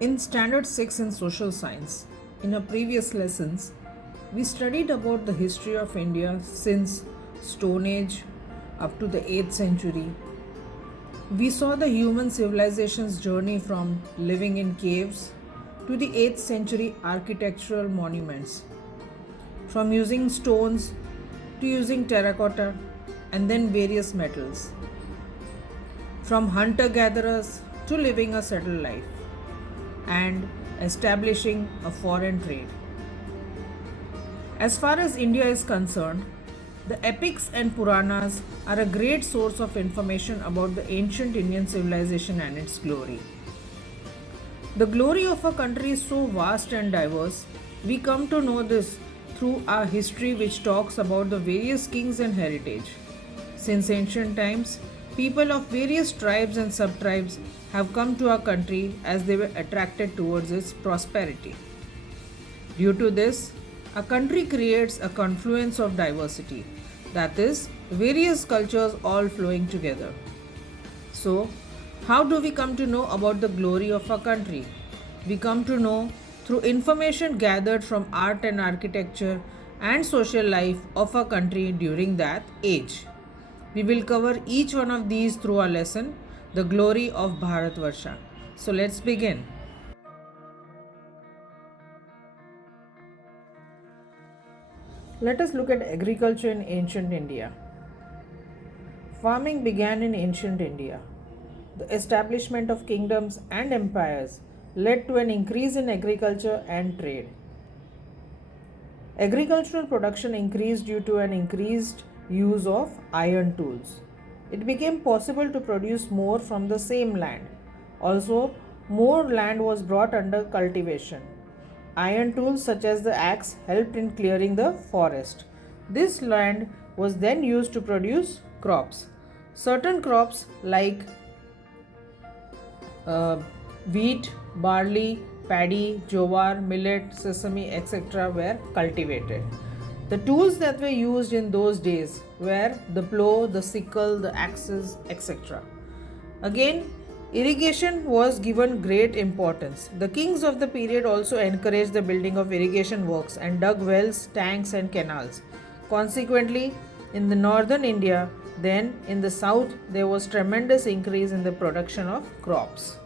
In Standard 6 in Social Science, in our previous lessons, we studied about the history of India since Stone Age up to the 8th century. We saw the human civilization's journey from living in caves to the 8th century architectural monuments, from using stones to using terracotta and then various metals, from hunter gatherers to living a settled life and establishing a foreign trade. As far as India is concerned, the epics and Puranas are a great source of information about the ancient Indian civilization and its glory. The glory of a country is so vast and diverse, we come to know this through our history, which talks about the various kings and heritage. Since ancient times, people of various tribes and sub-tribes have come to our country as they were attracted towards its prosperity. Due to this, a country creates a confluence of diversity, that is, various cultures all flowing together. So, how do we come to know about the glory of a country? We come to know through information gathered from art and architecture and social life of a country during that age. We will cover each one of these through our lesson, The Glory of Bharatvarsha. So let's begin. Let us look at agriculture in ancient India. Farming began in ancient India. The establishment of kingdoms and empires led to an increase in agriculture and trade. Agricultural production increased due to an increased use of iron tools. It became possible to produce more from the same land. Also, more land was brought under cultivation. Iron tools such as the axe helped in clearing the forest. This land was then used to produce crops. Certain crops like wheat, barley, paddy, jowar, millet, sesame, etc. were cultivated. The tools that were used in those days were the plough, the sickle, the axes, etc. Again, irrigation was given great importance. The kings of the period also encouraged the building of irrigation works and dug wells, tanks, and canals. Consequently, in the northern India, then in the south, there was tremendous increase in the production of crops.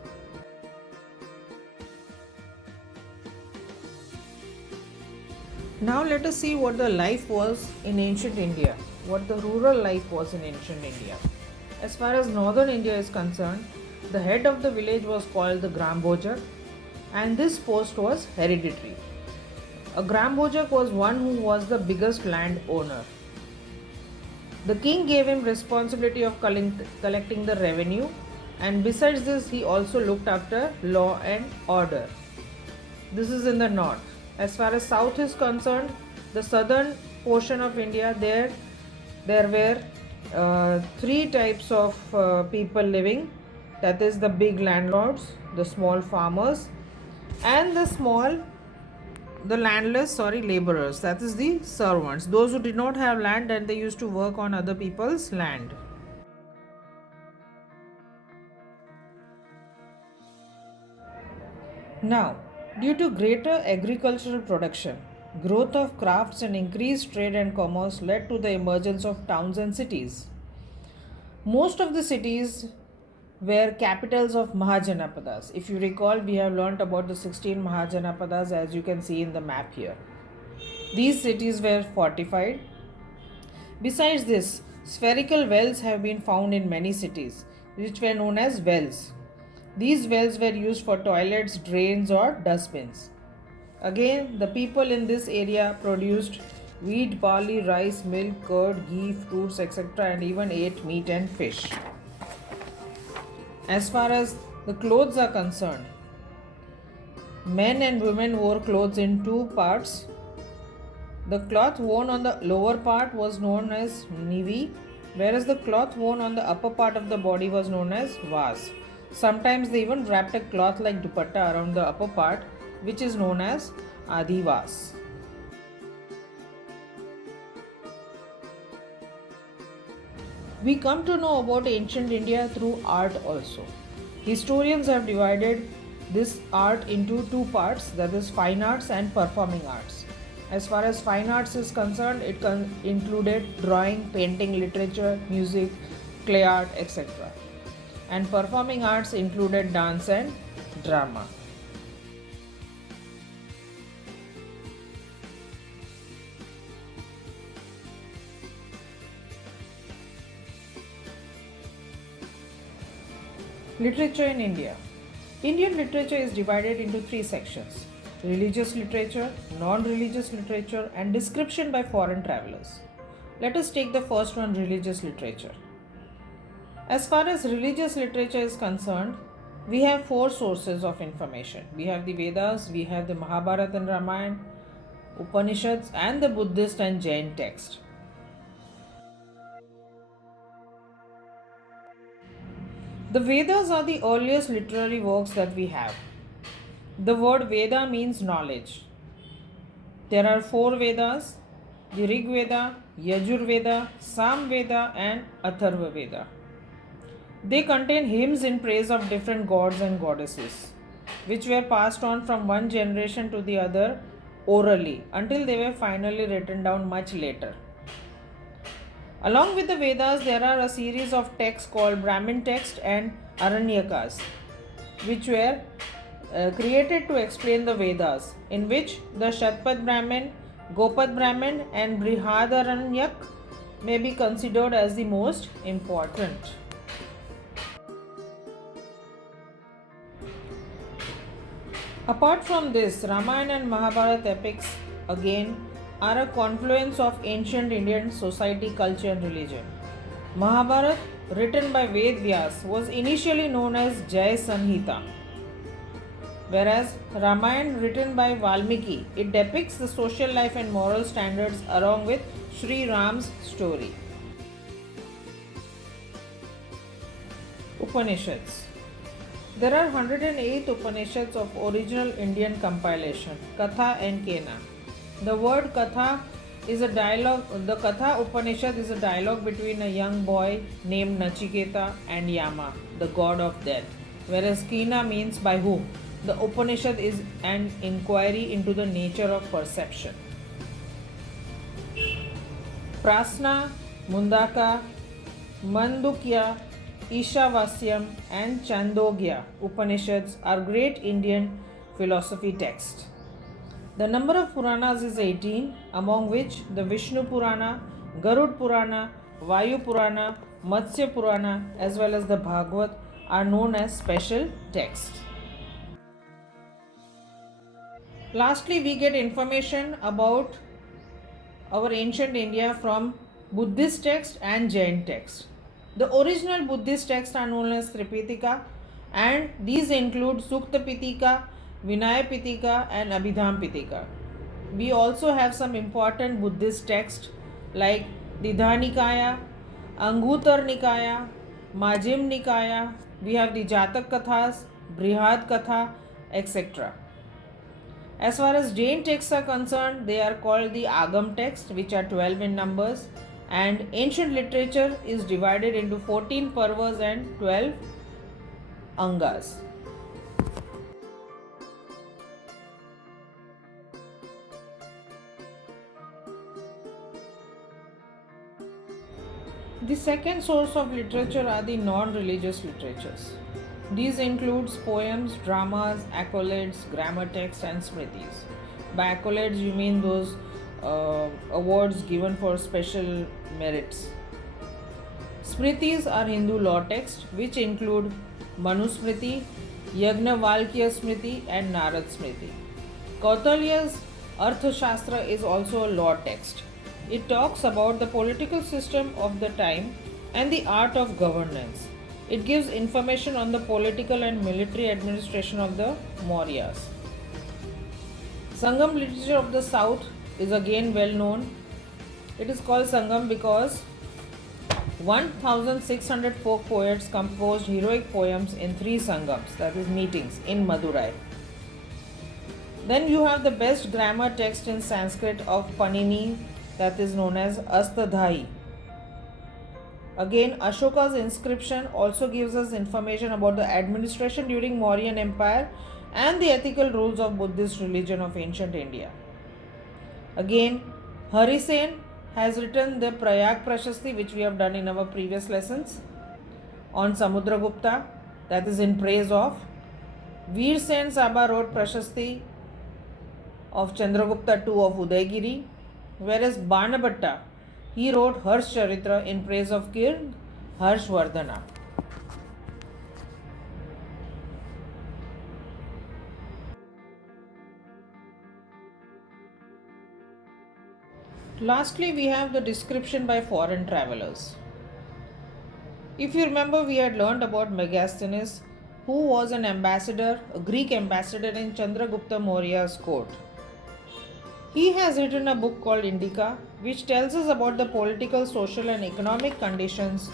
Now let us see what the life was in ancient India, what the rural life was in ancient India. As far as northern India is concerned, the head of the village was called the Grambojak, and this post was hereditary. A Grambojak was one who was the biggest land owner. The king gave him responsibility of collecting the revenue, and besides this he also looked after law and order. This is in the north. As far as south is concerned, the southern portion of India, there were three types of people living, that is the big landlords, the small farmers, and the landless laborers, that is the servants, those who did not have land and they used to work on other people's land. Now, due to greater agricultural production, growth of crafts and increased trade and commerce led to the emergence of towns and cities. Most of the cities were capitals of Mahajanapadas. If you recall, we have learnt about the 16 Mahajanapadas as you can see in the map here. These cities were fortified. Besides this, spherical wells have been found in many cities, which were known as wells. These wells were used for toilets, drains, or dustbins. Again, the people in this area produced wheat, barley, rice, milk, curd, ghee, fruits, etc., and even ate meat and fish. As far as the clothes are concerned, men and women wore clothes in two parts. The cloth worn on the lower part was known as nivi, whereas the cloth worn on the upper part of the body was known as vas. Sometimes they even wrapped a cloth like dupatta around the upper part, which is known as adivas. We come to know about ancient India through art also. Historians have divided this art into two parts, that is fine arts and performing arts. As far as fine arts is concerned, it included drawing, painting, literature, music, clay art, etc. And performing arts included dance and drama. Literature in India. Indian literature is divided into three sections: religious literature, non religious literature, and description by foreign travelers. Let us take the first one, religious literature. As far as religious literature is concerned, we have four sources of information. We have the Vedas, we have the Mahabharata and Ramayana, Upanishads, and the Buddhist and Jain text. The Vedas are the earliest literary works that we have. The word Veda means knowledge. There are four Vedas: the Rig Veda, Yajur Veda, Sam Veda, and Atharva Veda. They contain hymns in praise of different gods and goddesses, which were passed on from one generation to the other orally until they were finally written down much later. Along with the Vedas, there are a series of texts called Brahmin text and Aranyakas, which were created to explain the Vedas, in which the Shatpad Brahmin, Gopad Brahmin, and Brihadaranyaka may be considered as the most important. Apart from this, Ramayana and Mahabharata epics again are a confluence of ancient Indian society, culture, and religion. Mahabharata, written by Ved Vyas, was initially known as Jay Sanhita, whereas Ramayana, written by Valmiki, it depicts the social life and moral standards along with Sri Ram's story. Upanishads. There are 108 Upanishads of original Indian compilation, Katha and Kena. The word Katha is a dialogue. The Katha Upanishad is a dialogue between a young boy named Nachiketa and Yama, the god of death, whereas Kena means by whom. The Upanishad is an inquiry into the nature of perception. Prasna, Mundaka, Mandukya, Ishavasyam, and Chandogya Upanishads are great Indian philosophy texts. The number of Puranas is 18, among which the Vishnu Purana, Garud Purana, Vayu Purana, Matsya Purana, as well as the Bhagavad are known as special texts. Lastly, we get information about our ancient India from Buddhist text and Jain text. The original Buddhist texts are known as Tripitaka, and these include Sukta Pitaka, Vinaya Pitaka, and Abhidham Pitaka. We also have some important Buddhist texts like Didha Nikaya, Angutar Nikaya, Majjhima Nikaya. We have the Jatak Kathas, Brihad Katha, etc. As far as Jain texts are concerned, they are called the Agam texts, which are 12 in numbers, and ancient literature is divided into 14 Parvas and 12 Angas. The second source of literature are the non-religious literatures. These includes poems, dramas, accolades, grammar texts, and smritis. By accolades, you mean those awards given for special merits. Smritis are Hindu law texts, which include Manusmriti, Yagnavalkya Smriti, and Narad Smriti. Kautilya's Arthashastra is also a law text. It talks about the political system of the time and the art of governance. It gives information on the political and military administration of the Mauryas. Sangam literature of the south is again well known. It is called Sangam because 1600 folk poets composed heroic poems in 3 Sangams, that is meetings, in Madurai. Then you have the best grammar text in Sanskrit of Panini, that is known as Astadhyayi. Again, Ashoka's inscription also gives us information about the administration during Mauryan Empire, and the ethical rules of Buddhist religion of ancient India. Again, Hari Sen has written the Prayag Prashasti, which we have done in our previous lessons, on Samudragupta, that is in praise of. Veer Sen Saba wrote Prashasti of Chandragupta II of Udaygiri, whereas Banabhatta, he wrote Harsh Charitra in praise of King Harshvardhana. Lastly, we have the description by foreign travelers. If you remember, we had learned about Megasthenes, who was an ambassador, a Greek ambassador in Chandragupta Maurya's court. He has written a book called Indica, which tells us about the political, social, and economic conditions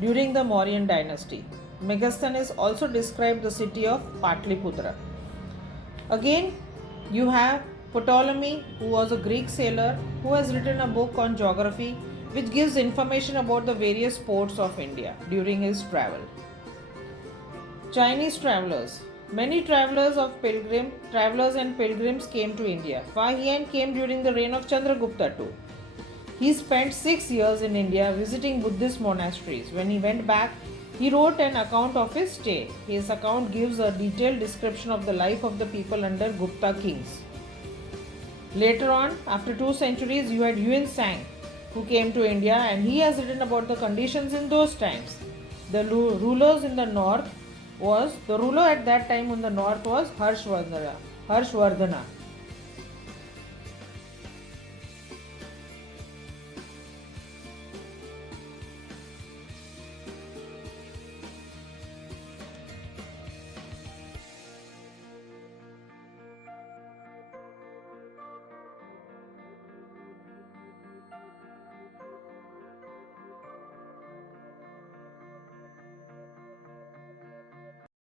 during the Mauryan dynasty. Megasthenes also described the city of Patliputra. Again, you have Ptolemy, who was a Greek sailor, who has written a book on geography which gives information about the various ports of India during his travel. Chinese travelers. Many travelers and pilgrims came to India. Fa Hien came during the reign of Chandragupta II. He spent 6 years in India visiting Buddhist monasteries. When he went back, he wrote an account of his stay. His account gives a detailed description of the life of the people under Gupta kings. Later on, after 2 centuries, you had Yuan Sang, who came to India, and he has written about the conditions in those times. The ruler at that time in the north was Harshvardhana.